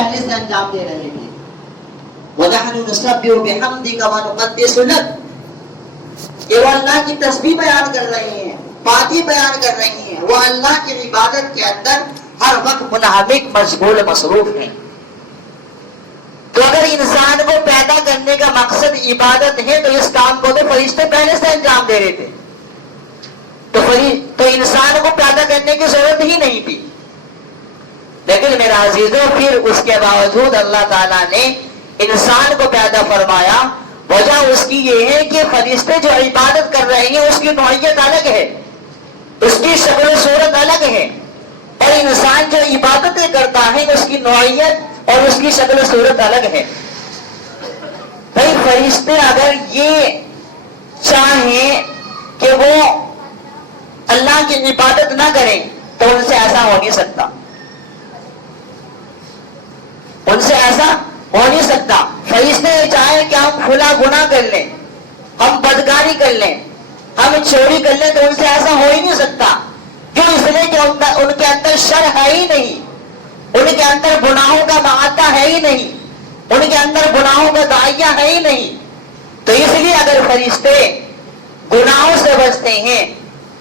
پہلے سے انجام دے رہے تھے. وَنَحْنُ نُسَبِّحُ بِحَمْدِكَ وَنُقَدِّسُ لَكَ، کہ وہ اللہ کی تسبیح بیان کر رہے ہیں، پاکی بیان کر رہی ہیں، وہ اللہ کی عبادت کے اندر ہر وقت منہمک مشغول مصروف ہیں. تو اگر انسان کو پیدا کرنے کا مقصد عبادت ہے تو اس کام کو تو فرشتے پہلے سے انجام دے رہے تھے، تو انسان کو پیدا کرنے کی ضرورت ہی نہیں تھی. لیکن میرا عزیزوں پھر اس کے باوجود اللہ تعالیٰ نے انسان کو پیدا فرمایا. وجہ اس کی یہ ہے کہ فرشتے جو عبادت کر رہے ہیں اس کی نوعیت الگ ہے، اس کی شکل و صورت الگ ہے، اور انسان جو عبادتیں کرتا ہے اس کی نوعیت اور اس کی شکل و صورت الگ ہے. بھائی فرشتے اگر یہ چاہیں کہ وہ اللہ کی عبادت نہ کریں تو ان سے ایسا ہو نہیں سکتا، ان سے ایسا ہو نہیں سکتا. فرشتے چاہیں کہ ہم کھلا گناہ کر لیں، ہم بدکاری کر لیں، ہم چوری کر لیں، تو ان سے ایسا ہو ہی نہیں سکتا. کیوں؟ اس لیے کہ ان کے اندر شر ہے ہی نہیں، ان کے اندر گناہوں کا معاہدہ ہے ہی نہیں، ان کے اندر گناہوں کا داعیہ ہے ہی نہیں. تو اس لیے اگر فرشتے گناہوں سے بچتے ہیں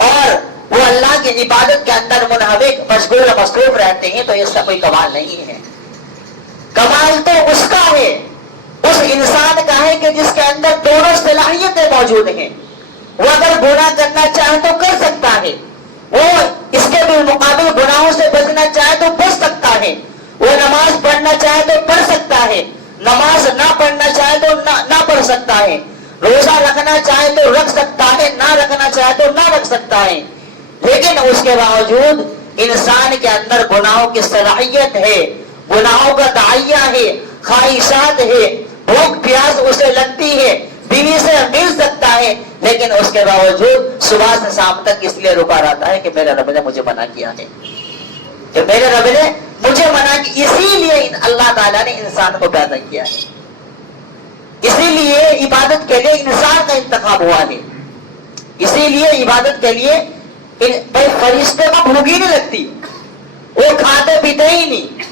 اور وہ اللہ کی عبادت کے اندر منہمک مشغول مصروف رہتے ہیں تو اس کا کوئی کمال نہیں ہے. کمال تو اس کا ہے، اس انسان کا ہے کہ جس کے اندر دونوں صلاحیتیں موجود ہیں. وہ اگر گناہ کرنا چاہے تو کر سکتا ہے، وہ اس کے بالمقابل گناہوں سے بچنا چاہے تو بچ سکتا ہے، وہ نماز پڑھنا چاہے تو پڑھ سکتا ہے، نماز نہ پڑھنا چاہے تو نہ پڑھ سکتا ہے، روزہ رکھنا چاہے تو رکھ سکتا ہے، نہ رکھنا چاہے تو نہ رکھ سکتا ہے. لیکن اس کے باوجود انسان کے اندر گناہوں کی صلاحیت ہے، گناہوں کا داعیہ ہے، خواہشات ہے، بھوک پیاس اسے لگتی ہے، بیوی سے مل سکتا ہے، لیکن اس کے باوجود صبح سے شام تک اس لیے رکا رہتا ہے کہ میرے رب نے مجھے منع کیا ہے، کہ میرے رب نے مجھے منع کیا. اسی لیے اللہ تعالیٰ نے انسان کو پیدا کیا ہے، اسی لیے عبادت کے لیے انسان کا انتخاب ہوا ہے. اسی لیے عبادت کے لیے فرشتے کو بھوک ہی نہیں لگتی، وہ کھاتے پیتے ہی نہیں.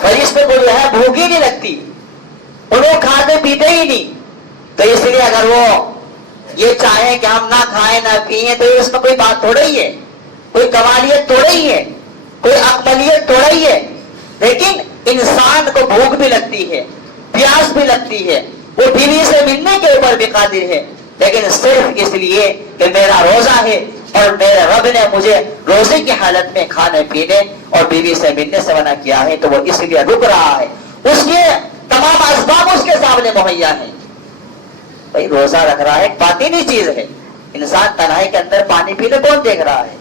فرشتے کو جو ہے بھوک ہی نہیں لگتی، انہوں کھاتے پیتے ہی نہیں. تو اس لیے اگر وہ یہ چاہیں کہ ہم نہ کھائیں نہ پیئیں تو اس میں کوئی بات تھوڑا ہی ہے، کوئی کمالیت تھوڑا ہی ہے، کوئی اکملیت تھوڑا ہی ہے. لیکن انسان کو بھوک بھی لگتی ہے، پیاس بھی لگتی ہے، وہ بیوی سے ملنے کے اوپر بھی قادر ہے، لیکن صرف اس لیے کہ میرا روزہ ہے اور میرے رب نے مجھے روزے کی حالت میں کھانے پینے اور بیوی سے ملنے سے منع کیا ہے تو وہ اس لیے رک رہا ہے. اس کے تمام اسباب اس کے سامنے مہیا ہیں. بھائی روزہ رکھ رہا ہے ایک باطنی چیز ہے. انسان تنہائی کے اندر پانی پینے کون دیکھ رہا ہے؟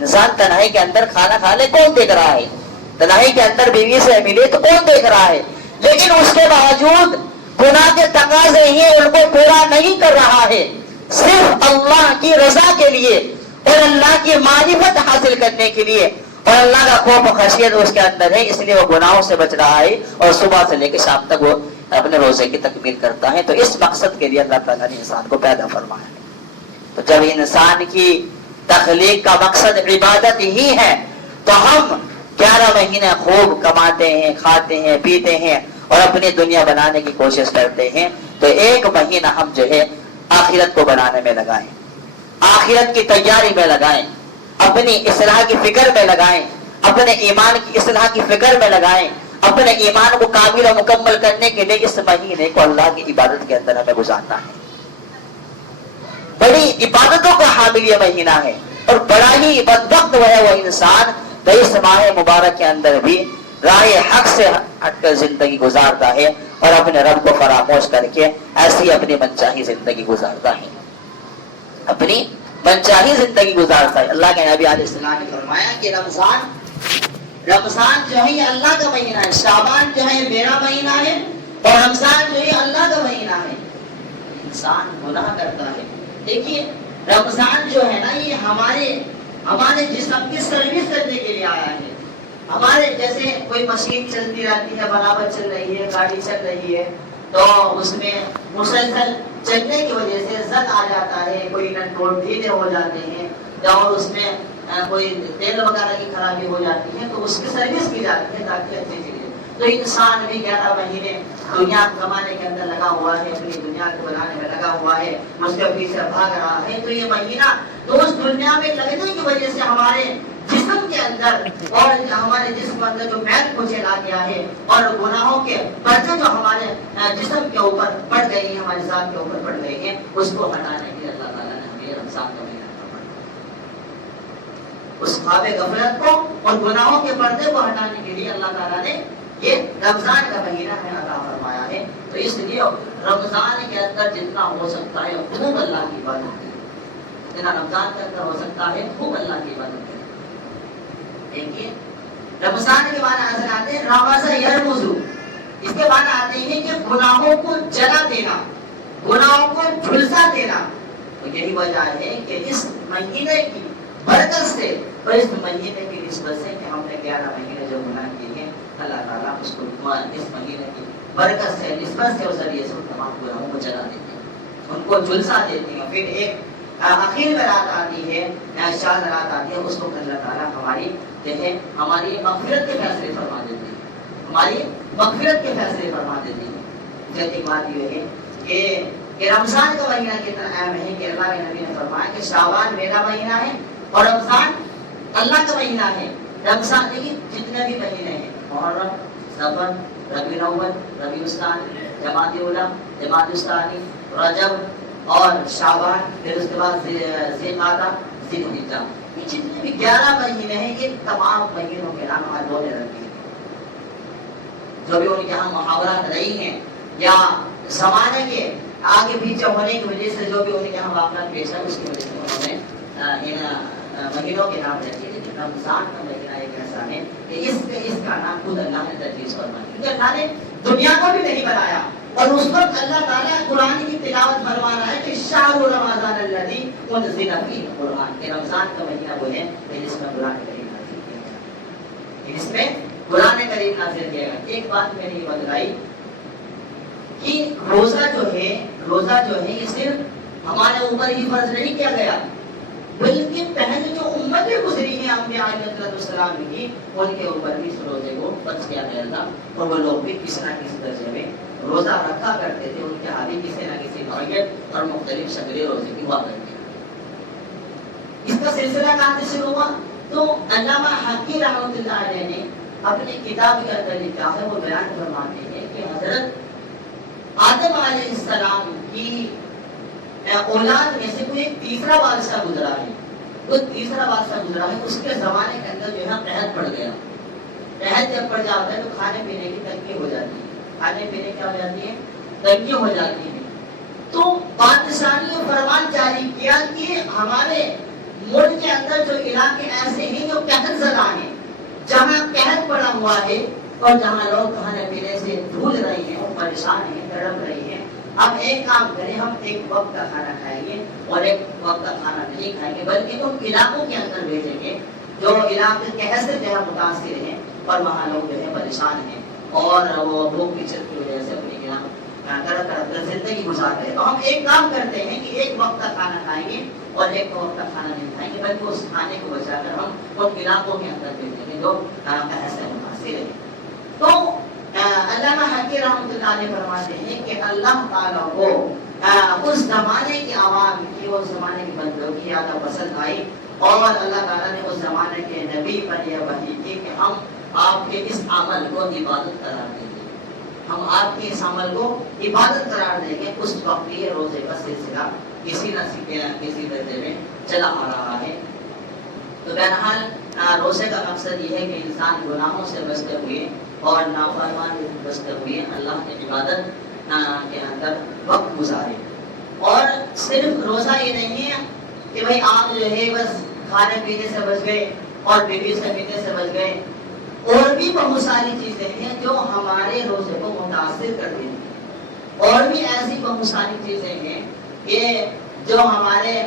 انسان تنہائی کے اندر کھانا کھانے کون دیکھ رہا ہے؟ تنہائی کے اندر بیوی سے ملے تو کون دیکھ رہا ہے؟ لیکن اس کے باوجود گناہ کے تقاضے ہی ان کو پورا نہیں کر رہا ہے. صرف اللہ کی رضا کے لیے اور اللہ کی معرفت حاصل کرنے کے لیے اور اللہ کا خوف و خشیت اس کے اندر ہے، اس لیے وہ گناہوں سے بچ رہا ہے اور صبح سے لے کے شام تک وہ اپنے روزے کی تکمیل کرتا ہے. تو اس مقصد کے لیے اللہ تعالیٰ نے انسان کو پیدا فرمایا ہے. تو جب انسان کی تخلیق کا مقصد عبادت ہی ہے تو ہم 11 مہینے خوب کماتے ہیں، کھاتے ہیں، پیتے ہیں اور اپنی دنیا بنانے کی کوشش کرتے ہیں. تو 1 مہینہ ہم جو ہے آخرت کو بنانے میں لگائیں، آخرت کی تیاری میں لگائیں، اپنی اصلاح کی فکر میں لگائیں، اپنے ایمان کی اصلاح کی فکر میں لگائیں. اپنے ایمان کو کامل و مکمل کرنے کے لیے اس مہینے کو اللہ کی عبادت کے اندر ہمیں گزارنا ہے. بڑی عبادتوں کا حامل یہ مہینہ ہے اور بڑا ہی بدبخت وہ ہے وہ انسان جو اس ماہ مبارک کے اندر بھی راہ حق سے ہٹ کر زندگی گزارتا ہے اور اپنے رب کو فراموش کر کے ایسی اپنی منچاہی زندگی گزارتا ہے، اپنی منچاہی زندگی گزارتا ہے. اللہ کے نبی علیہ السلام نے فرمایا کہ رمضان جو ہے یہ اللہ کا مہینہ ہے، شعبان جو ہے میرا مہینہ ہے اور رمضان جو ہے اللہ کا مہینہ ہے. انسان گناہ کرتا ہے. دیکھیے رمضان جو ہے نا یہ ہمارے جسم کی سروس کرنے کے لیے آیا ہے. ہمارے جیسے کوئی مشین چلتی رہتی ہے، برابر چل رہی ہے، گاڑی چل رہی ہے تو اس میں مسلسل چلنے کی وجہ سے زنگ آ جاتا ہے، کوئی نٹ بولٹ ڈھیلے ہو جاتے ہیں اور اس میں کوئی تیل وغیرہ کی خرابی ہو جاتی ہے تو اس کی سروس کی جاتی ہے تاکہ اچھی چیزیں. تو انسان بھی 11 مہینے دنیا کو کمانے کے اندر لگا ہوا ہے، اپنی دنیا کو بنانے میں لگا ہوا ہے، مستقبل سے بھاگ رہا ہے. تو یہ مہینہ تو اس دنیا میں لگنے کی وجہ سے ہمارے جسم کے اندر اور ہمارے جسم کے اندر جو میل کو چلا گیا ہے اور گناہوں کے پردے جو ہمارے جسم کے اوپر پڑ گئے ہیں، ہمارے ذات کے اوپر پڑ گئے ہیں، اس کو ہٹانے کے لیے اللہ تعالیٰ نے ہمیں رمضان کا مہینہ عطا فرمایا. اس خواب غفلت کو اور گناہوں کے پردے کو ہٹانے کے لیے اللہ تعالیٰ نے یہ رمضان کا مہینہ ہمیں عطا فرمایا ہے. تو اس لیے رمضان کے اندر جتنا ہو سکتا ہے خوب اللہ کی عبادت کریں. جتنا رمضان کے اندر ہو سکتا ہے خوب اللہ کی عبادت کریں. دیکھیے رمضان کے معنی اصل آتے ہیں رمضان یرمزو، اس کے معنی آتے ہیں کہ گناہوں کو جلا دینا، گناہوں کو جھلسا دینا. تو یہی وجہ ہے کہ اس مہینے کی برکت سے اور اس مہینے کی نسبت سے کہ ہم نے 11 مہینے جو گناہ کیے ہیں، اللہ تعالیٰ اس کو اس مہینے کی برکت سے نسبت سے اور ذریعے سے تمام گناہوں کو جلا دیتے ہیں، ان کو جھلسا دیتے ہیں. پھر ایک آخر میں رات آتی ہے، شاد رات آتی ہے، اس کو اللہ تعالیٰ ہماری مغفرت کے فیصلے فرما دیتے ہیں، ہماری مغفرت کے فیصلے فرما دیتے ہیں. جیسے بات یہ ہے کہ رمضان کا مہینہ کتنا اہم ہے کہ اللہ کے نبی نے فرمایا کہ شعبان میرا مہینہ ہے اور رمضان اللہ کا مہینہ ہے. رمضان دیکھیے جتنے بھی مہینے ہیں، محرم، صفر، ربیع الاول، ربیع الثانی، جمادی اولیٰ، جمادی الثانی، رجب اور شعبان، پھر اس کے بعد ذی القعدہ، ذی الحجہ. یہ جتنے بھی 11 مہینے ہیں، یہ تمام مہینوں کے نام آج بولے رکھے ہیں. جو بھی ان کے یہاں محاورات رہی ہیں یا زمانے کے آگے پیچھے ہونے کی وجہ سے جو بھی ان کے یہاں واقعات پیش ہے، اس کی وجہ سے انہوں نے ان مہینوں کے نام رکھے. لیکن رمضان کا مہینہ ایک ایسا ہے کہ اس کا نام خود اللہ نے تجویز فرمایا، کیونکہ اللہ نے دنیا کو بھی نہیں بنایا. اور اس وقت اللہ تعالیٰ قرآن کی تلاوت فرما رہا ہے کہ شہر رمضان الذی انزل فیہ القرآن، کہ رمضان کا مہینہ وہ ہے جس میں قرآن کریم نازل کیا گیا، جس میں قرآن کریم نازل کیا گیا. ایک بات میں نے یہ بتلائی کہ روزہ جو ہے یہ صرف ہمارے اوپر ہی فرض نہیں کیا گیا، بلکہ پہلے جو امتیں گزری ہیں انبیاء علیہ السلام کی، ان کے اوپر بھی اس روزے کو فرض کیا گیا تھا. اور وہ لوگ بھی کسی نہ کسی درجے میں روزہ رکھا کرتے تھے، ان کے حالی کسی نہ کسی نوعیت اور مختلف شکلیں روزے کی ہوا کرتی. اس کا سلسلہ کہاں سے شروع ہوا؟ تو علامہ حقی رحمۃ اللہ علیہ نے اپنی کتاب کے اندر لکھا ہے، وہ بیان فرماتے ہیں کہ حضرت آدم علیہ السلام کی اولاد میں سے کوئی ایک تیسرا بادشاہ گزرا ہے. وہ تیسرا بادشاہ گزرا ہے، اس کے زمانے کے اندر جو ہے قحط پڑ گیا. قحط جب پڑ جاتا ہے تو کھانے پینے کی تنگی ہو جاتی ہے، کھانے پینے کیا ہو جاتی ہے، تنگی ہو جاتی ہے. تو بادشاہ نے فرمان جاری کیا کہ ہمارے ملک کے اندر جو علاقے ایسے ہیں جو قحط زدہ ہیں، جہاں قحط پڑا ہوا ہے اور جہاں لوگ کھانے پینے سے جھول رہے ہیں اور پریشان ہیں، تڑپ رہے ہیں، اب ایک کام کریں، ہم ایک وقت کا کھانا کھائیں گے اور ایک وقت کا کھانا نہیں کھائیں گے، بلکہ ان علاقوں کے اندر بھیجیں گے جو علاقے قحط سے جو ہے متاثر ہیں اور وہاں لوگ جو ہے پریشان ہیں اور وہ بھوک کی چل کی وجہ سے اپنی طرح زندگی گزار رہے ہیں. تو ہم ایک کام کرتے ہیں کہ ایک وقت کا کھانا کھائیں گے اور ایک وقت کا کھانا نہیں کھائیں گے، بلکہ اس کھانے کو بچا کر ہم ان علاقوں کے اندر بھیجیں گے جو قحط سے متاثر ہیں. تو علامہ حقی رحمۃ اللہ علیہ فرماتے ہیں کہ اللہ تعالیٰ کو اس زمانے کی عوام کی، اس زمانے کے بندوں کی یاد پسند آئی اور اللہ تعالیٰ نے اس زمانے کے نبی پر یہ وحی کی کہ ہم آپ کے اس عمل کو عبادت قرار دیں گے، ہم آپ کے اس عمل کو عبادت قرار دیں گے. اس وقت یہ روزے کا سلسلہ کسی نہ کسی درجے میں چلا آ رہا ہے. تو بہرحال روزے کا مقصد یہ ہے کہ انسان گناہوں سے بچتے ہوئے اور نافرمانی سے بچتے ہوئے اللہ کی عبادت کے اندر وقت گزارے. اور صرف روزہ یہ نہیں ہے کہ بھئی آپ جو ہے بس کھانے پینے سے بچ گئے اور بیوی سے ملنے سے بچ گئے، اور بھی بہت ساری چیزیں ہیں جو ہمارے روزے کو متاثر کر دیں گی. اور بھی ایسی بہت ساری چیزیں ہیں کہ جو ہمارے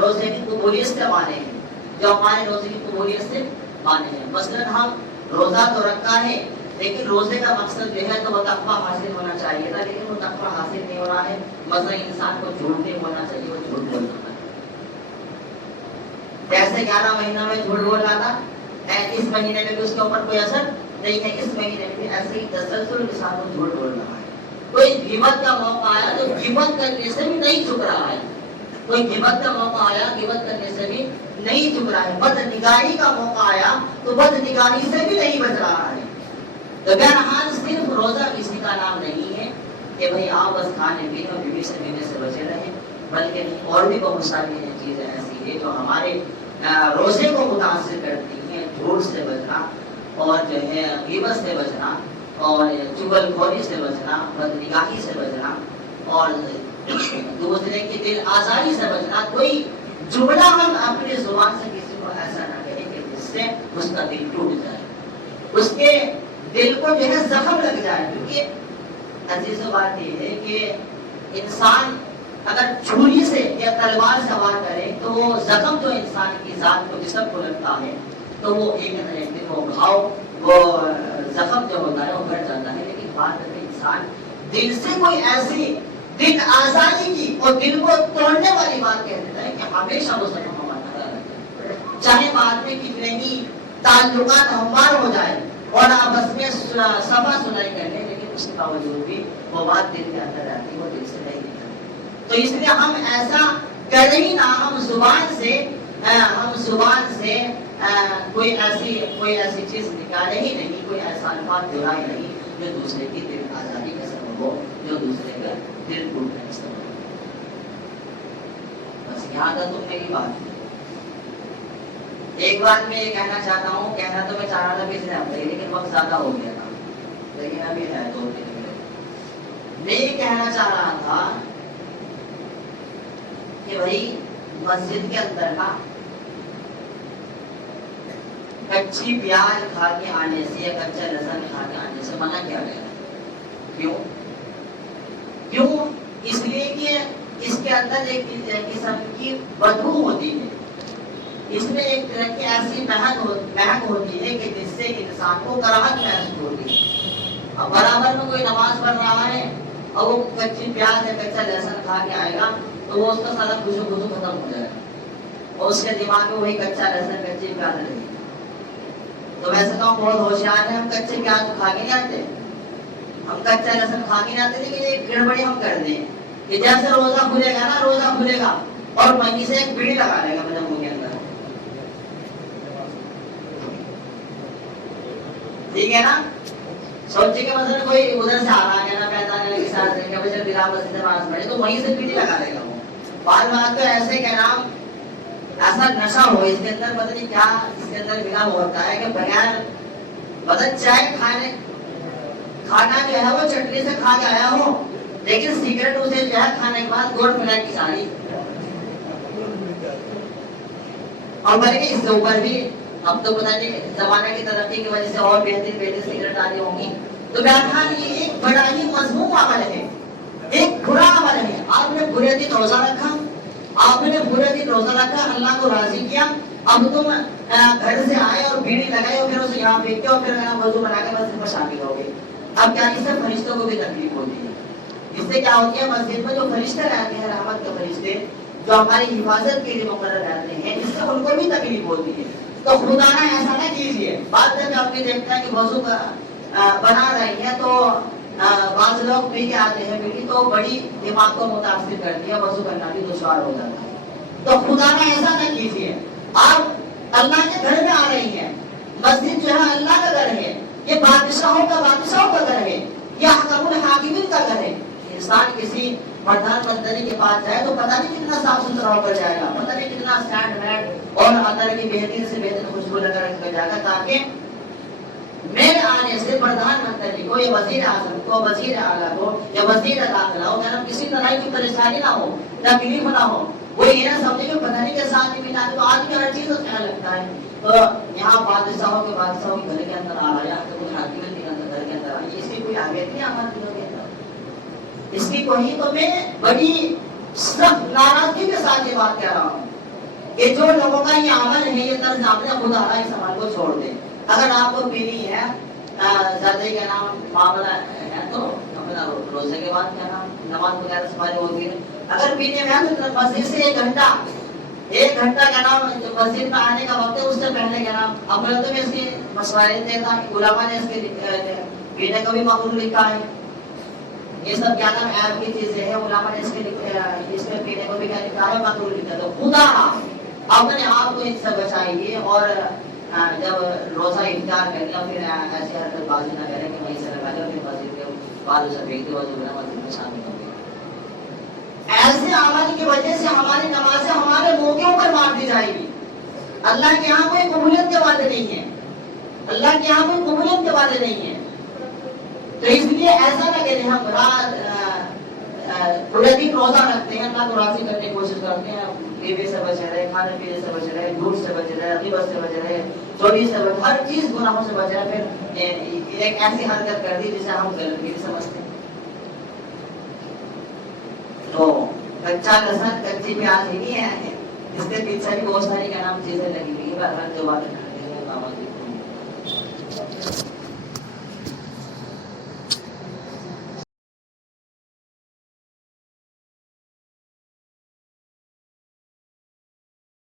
روزے کی قبولیت سے مانے ہیں، جو ہمارے روزے کی قبولیت سے مانے ہیں. مثلا ہم روزہ تو رکھا ہے لیکن روزے کا مقصد جو ہے تو وہ تقویٰ حاصل ہونا چاہیے تھا، لیکن وہ تقویٰ حاصل نہیں ہو رہا ہے. مثلا انسان کو جھوٹ نہیں بولنا چاہیے، وہ جھوٹ بول رہا ہے. جیسے 11 مہینوں میں جھوٹ بول رہا تھا، اس مہینے میں بھی اس کے اوپر کوئی اثر لیکن اس مہینے میں ایسے ہی تسلسل کے ساتھ وہ جھوٹ بول رہا ہے. کوئی غیبت کا موقع آیا تو غیبت کرنے سے بھی نہیں جھک رہا ہے. کوئی غیبت کا موقع آیا غیبت کرنے سے بھی نہیں جھک رہا ہے. بد نگاہی کا موقع آیا تو بد نگاہی سے بھی نہیں بچ رہا ہے. تو بہرحال صرف روزہ کسی کا نام نہیں ہے کہ بھئی آپ بس کھانے پینے اور بیوی سے بچے رہیں، بلکہ اور بھی بہت ساری چیزیں ایسی ہیں جو ہمارے روزے کو متاثر کرتی ہیں. جھوٹ سے بچنا اور جو ہے غیبت سے بچنا اور چغل خوری سے بچنا، بد نگاہی سے بچنا اور دوسرے کی دل آزاری سے بچنا. کوئی جملہ ہم اپنی زبان سے کسی کو ایسا نہ کہیں کہ جس سے اس کا دل ٹوٹ جائے، اس کے دل کو جو ہے زخم لگ جائے. کیونکہ عزیزو بات یہ ہے کہ انسان اگر چھری سے یا تلوار سے وار کرے تو وہ زخم جو انسان کی ذات کو جسم کو لگتا ہے تو وہ ایک دن وہ گھاؤ وہ زخم جو ہوتا ہے وہ بڑھ جاتا ہے. لیکن بات ہے انسان دل سے کوئی ایسی دل آزادی کی اور دل کو توڑنے والی بات کہہ دیتا ہے کہ ہمیشہ وہ زخم ہمارا رہتا ہے. چاہے بعد میں کتنے ہی تعلقات ہموار ہو جائے اور آپس میں صفا سنائی کر لیں، لیکن اس کے باوجود بھی وہ بات دل کے اندر رہتی ہے، وہ دل سے نہیں نکلتی. تو اس لیے ہم ایسا کریں ہی نہ، ہم زبان سے کوئی ایسی چیز نکالے ہی نہیں، کوئی ایسا الفاظ دہرائے نہیں جو دوسرے کی دل آزادی کا سبب ہو، جو دوسرے کا دل ٹوٹنے کا سبب ہو. بس یہاں تک تو میری بات ہے. ایک بات میں یہ کہنا چاہتا ہوں، کہنا تو میں چاہ رہا تھا پچھلے ہفتے لیکن وقت زیادہ ہو گیا تھا، لیکن ابھی ہے 2 دن میں یہ کہنا چاہ رہا تھا کہ بھائی مسجد کے اندر نا کچی پیاز کھا کے آنے سے یا کچا لہسن کھا کے آنے سے منع کیا گیا. کیوں؟ اس لیے کہ اس کے اندر ایک قسم کی بدبو ہوتی ہے، اس میں ایک طرح کی ایسی مہک ہوتی ہے کہ جس سے انسان کو کراہت محسوس ہوتی ہے. اب برابر میں کوئی نماز پڑھ رہا ہے اور وہ کچی پیاز یا کچا لہسن کھا کے آئے گا تو وہ اس کا سارا خوشو ختم ہو جائے گا اور اس کے دماغ میں وہی کچا لہسن کچی پیاز رہے گی. تو ویسے تو ہم بہت ہوشیار ہیں، ہم کچے پیاز کھا کے نہیں آتے، ہم کچا لہسن کھا کے نہیں آتے، لیکن ایک گڑبڑی ہم کر دیں کہ جیسے روزہ کھلے گا نا، روزہ کھلے گا اور منگی سے ایک بیڑی لگا لے گا میرے منہ کے اندر. ٹھیک ہے نا؟ سوچے کہ مثلا کوئی ادھر سے آ رہا ہے نا پیدا کے ساتھ کہ بچے بلا مسجد نماز پڑھے تو وہیں سے بیڑی لگا لے گا. وہ بعد بات تو ایسے کہ نام ایسا نشہ ہو اس کے اندر، پتہ نہیں کیا اس کے اندر ملا ہوتا ہے کہ بغیر مطلب چائے کھانا جو ہے وہ چٹنی سے کھا کے آیا ہو، لیکن سگریٹ اسے جو ہے کھانے کے بعد گوڑ پھیلا کی ساری. اور بلکہ اس سے اوپر بھی اب تو پتہ نہیں زمانے کی ترقی کی وجہ سے اور بہترین سگریٹ آ رہی ہوں گی. تو بہرحال یہ ایک بڑا ہی مذموم عمل ہے، ایک برا عمل ہے. آپ نے برے دن روزہ رکھا، اللہ کو راضی کیا، اب تم گھر سے آئے اور بیڑی لگائے اور پھر اسے یہاں پھینکتے اور پھر وضو بنا کے مسجد میں شامل ہو گئے. اب کیا اس سے فرشتوں کو بھی تکلیف ہوتی ہے. اس سے کیا ہوتی ہے، مسجد میں جو فرشتے رہتے ہیں رحمت کے فرشتے جو ہماری حفاظت کے لیے مقرر رہتے ہیں، اس سے ان کو بھی تکلیف ہوتی ہے. تو خدانہ ایسا نہ کیجیے. بعد میں آپ نے دیکھتا ہے کہ وضو بنا رہی ہے تو بعض لوگ پی کے آتے ہیں بیڑی تو بڑی دماغ کو متاثر کرتی ہے، وضو کرنا بھی دشوار ہو جاتا ہے. تو خدا نے ایسا نہ کیجیے. آپ اللہ کے گھر میں آ رہی ہیں، مسجد جو ہے اللہ کا گھر ہے، یہ بادشاہوں کا گھر ہے، یہ حکم الحاکمین کا گھر ہے. انسان کسی پردھان منتری کے پاس جائے تو پتہ نہیں کتنا صاف ستھرا ہو کر جائے گا، پتہ نہیں کتنا سینڈ میٹ اور عطر کی بہترین سے بہترین خوشبو لگا کر جائے گا، تاکہ میرے آنے سے پردھان منتری کو یا وزیر اعظم کو، وزیر اعلیٰ کو یا وزیر داخلہ ہو کسی طرح کی پریشانی نہ ہو، تکلیف نہ ہو. وہ یہ نہ سمجھے کہ پتہ نہیں کے ساتھ ملا تو آج بھی ہر چیز کو خیال رکھتا ہے. تو یہاں بادشاہوں کے گھر کے اندر آ رہا ہے، کچھ حاکمین کے اندر گھر کے اندر آ رہا ہے، اس کی کوئی آگے نہیں ہمارے دلوں کے اندر. اس کی کوئی تو میں بڑی سخت ناراضگی کے ساتھ یہ بات کہہ رہا ہوں کہ جو لوگوں کا یہ عمل ہے، یہ طرز عمل ہے، خدا اس عمل کو چھوڑ دیں. اگر آپ کو پینی ہے زردے کا نام معاملہ ہے تو اپنا روزے کے بعد کیا نام نماز وغیرہ سفاری ہوتی ہے. اگر پینے میں ہے تو مسجد سے 1 گھنٹہ ایک گھنٹہ کا نام مسجد میں آنے کا وقت ہے، اس سے پہلے کا نام عملتوں میں اس کے مشورے دیتا ہے، علماء نے اس کے پینے کو بھی مقبول لکھا ہے. یہ سب کیا نام ایپ کی چیزیں ہیں، علماء نے اس میں پینے کو بھی کیا لکھا ہے، مقبول لکھا ہے. تو خدا اپنے آپ کو اس سے بچائیے اور جب روزہ افطار کر لیا پھر ایسی حرکت بازی نہ کریں کہ وہیں سے لگا لیں پھر مسجد کے بعد اسے پھینک دے وضو بنا مسجد میں شامل ہو گئے. ایسے عمل کی وجہ سے ہماری نمازیں ہمارے موقعوں پر مار دی جائے گی. اللہ کے یہاں کوئی قبولیت کے وعدے نہیں ہے، اللہ کے یہاں کوئی قبولیت کے وعدے نہیں ہے. تو اس لیے ایسا نہ کریں ہم رات پورے دن روزہ رکھتے ہیں، اللہ کو راضی کرنے کی کوشش کرتے ہیں، بیوی سے بچے رہے، کھانے پینے سے بچے رہے، جھوٹ سے بچے رہے، غیبت سے بچے رہے، چوری سے بچے، ہر چیز گناہوں سے بچے رہے، پھر ایک ایسی حرکت کر دی جسے ہم غلط بھی سمجھتے ہیں. تو کچا لہسن کچی پیاز ہی نہیں ہے، اس کے پیچھے بھی بہت ساری کا نام چیزیں لگی ہوئی ہے. جو بات